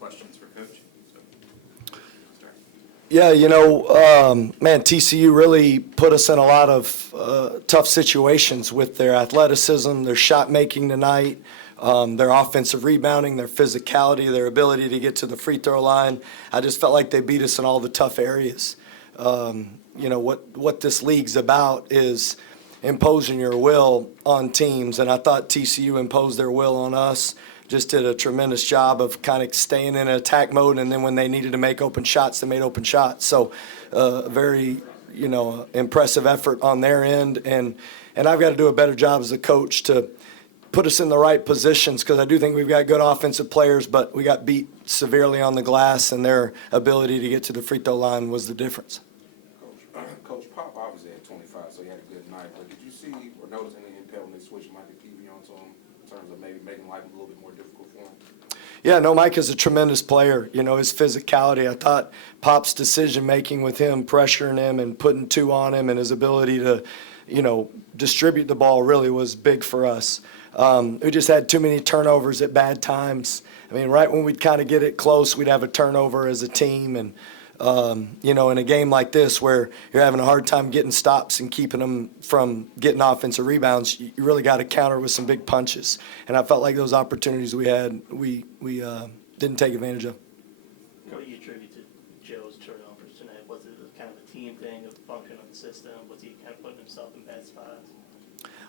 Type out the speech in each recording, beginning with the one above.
questions for Coach. Yeah, man, TCU really put us in a lot of tough situations with their athleticism, their shot making tonight, their offensive rebounding, their physicality, their ability to get to the free throw line. I just felt like they beat us in all the tough areas. What this league's about is imposing your will on teams, and I thought TCU imposed their will on us. Just did a tremendous job of kind of staying in attack mode, and then when they needed to make open shots, they made open shots. So very, impressive effort on their end, and I've got to do a better job as a coach to put us in the right positions, because I do think we've got good offensive players, but we got beat severely on the glass, and their ability to get to the free throw line was the difference. Coach Pop obviously had 25, so he had a good night. But did you see or notice any impact when they switched Mike Peavy onto him in terms of maybe making life a little bit more difficult for him? Yeah, no, Mike is a tremendous player. His physicality. I thought Pop's decision-making with him, pressuring him and putting two on him, and his ability to, distribute the ball really was big for us. We just had too many turnovers at bad times. I mean, right when we'd kind of get it close, we'd have a turnover as a team. And, in a game like this where you're having a hard time getting stops and keeping them from getting offensive rebounds, you really got to counter with some big punches. And I felt like those opportunities we had, we didn't take advantage of. What do you attribute to Joe's turnovers tonight? Was it kind of a team thing, a function of the system? Was he kind of putting himself in bad spots?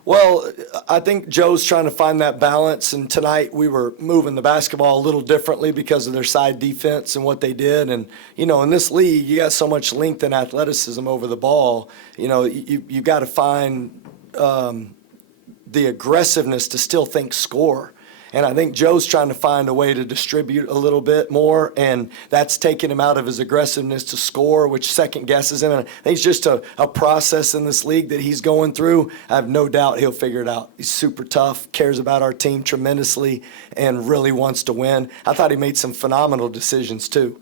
Well, I think Joe's trying to find that balance, and tonight we were moving the basketball a little differently because of their side defense and what they did. And, in this league, you got so much length and athleticism over the ball. You've got to find the aggressiveness to still think score. And I think Joe's trying to find a way to distribute a little bit more, and that's taking him out of his aggressiveness to score, which second guesses him. And I think it's just a process in this league that he's going through. I have no doubt he'll figure it out. He's super tough, cares about our team tremendously, and really wants to win. I thought he made some phenomenal decisions too.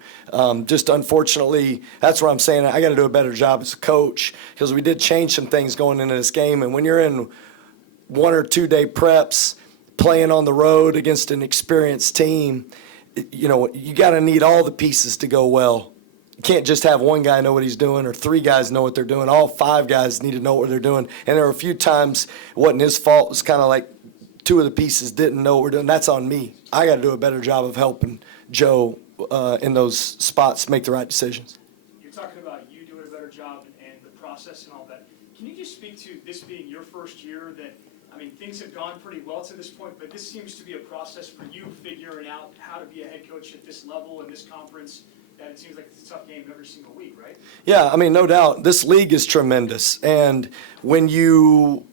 Just unfortunately, that's what I'm saying. I got to do a better job as a coach, because we did change some things going into this game. And when you're in 1 or 2 day preps, playing on the road against an experienced team, you got to need all the pieces to go well. You can't just have one guy know what he's doing or 3 guys know what they're doing. All 5 guys need to know what they're doing. And there were a few times it wasn't his fault. It was kind of like 2 of the pieces didn't know what we're doing. That's on me. I got to do a better job of helping Joe in those spots make the right decisions. You're talking about you doing a better job and the process and all that. Can you just speak to this being your first year that, things have gone pretty well to this point, but this seems to be a process for you figuring out how to be a head coach at this level in this conference, that it seems like it's a tough game every single week, right? Yeah, no doubt. This league is tremendous. And when you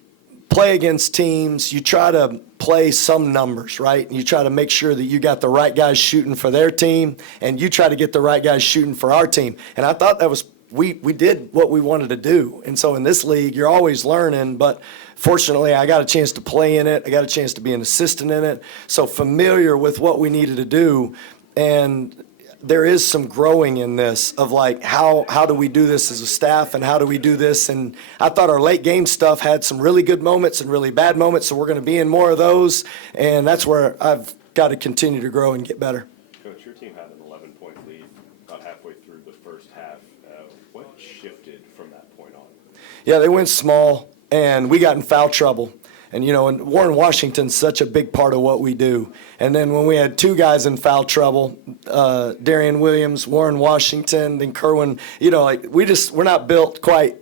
play against teams, you try to play some numbers, right? And you try to make sure that you got the right guys shooting for their team, and you try to get the right guys shooting for our team. And I thought that was we did what we wanted to do. And so in this league, you're always learning, but fortunately, I got a chance to play in it. I got a chance to be an assistant in it. So familiar with what we needed to do. And there is some growing in this of like, how do we do this as a staff, and how do we do this? And I thought our late game stuff had some really good moments and really bad moments. So we're going to be in more of those. And that's where I've got to continue to grow and get better. Coach, your team had an 11-point lead about halfway through the first half. What shifted from that point on? Yeah, they went small, and we got in foul trouble. And, and Warren Washington's such a big part of what we do. And then when we had 2 guys in foul trouble, Darian Williams, Warren Washington, then Kerwin, we're not built quite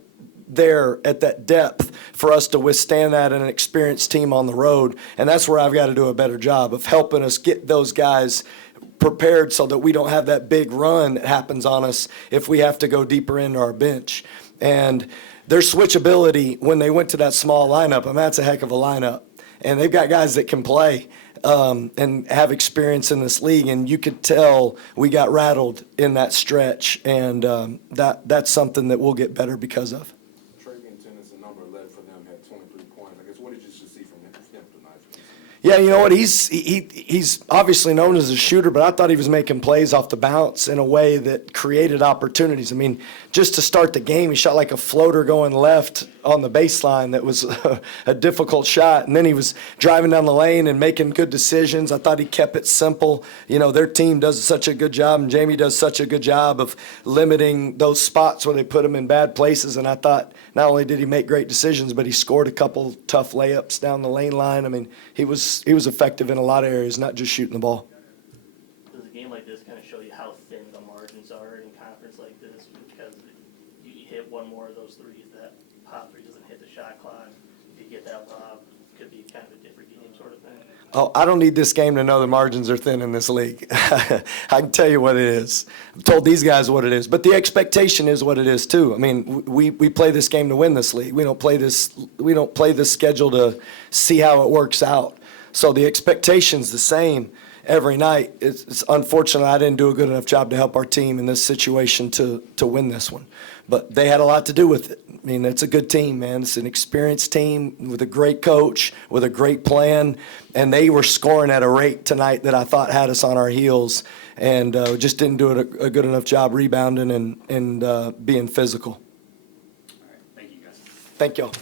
there at that depth for us to withstand that in an experienced team on the road. And that's where I've got to do a better job of helping us get those guys prepared so that we don't have that big run that happens on us if we have to go deeper into our bench. And their switchability when they went to that small lineup, that's a heck of a lineup. And they've got guys that can play and have experience in this league. And you could tell we got rattled in that stretch. And that's something that we'll get better because of. Travian Tennis, a number 11 for them, had 23 points. I guess, what did you see from him tonight? Yeah, you know what? He's obviously known as a shooter, but I thought he was making plays off the bounce in a way that created opportunities. I mean, just to start the game, he shot like a floater going left on the baseline that was a difficult shot. And then he was driving down the lane and making good decisions. I thought he kept it simple. You know, their team does such a good job, and Jamie does such a good job of limiting those spots where they put him in bad places. And I thought not only did he make great decisions, but he scored a couple tough layups down the lane line. I mean, he was effective in a lot of areas, not just shooting the ball. Does a game like this kind of show you how thin the margins are in a conference like this? Because you hit one more of those threes, that pop three doesn't hit the shot clock. If you get that lob, it could be kind of a different game sort of thing. Oh, I don't need this game to know the margins are thin in this league. I can tell you what it is. I've told these guys what it is. But the expectation is what it is too. I mean, we play this game to win this league. We don't play this schedule to see how it works out. So the expectation's the same every night. It's unfortunate I didn't do a good enough job to help our team in this situation to win this one. But they had a lot to do with it. I mean, it's a good team, man. It's an experienced team with a great coach, with a great plan, and they were scoring at a rate tonight that I thought had us on our heels, and just didn't do a good enough job rebounding and being physical. All right, thank you guys. Thank y'all.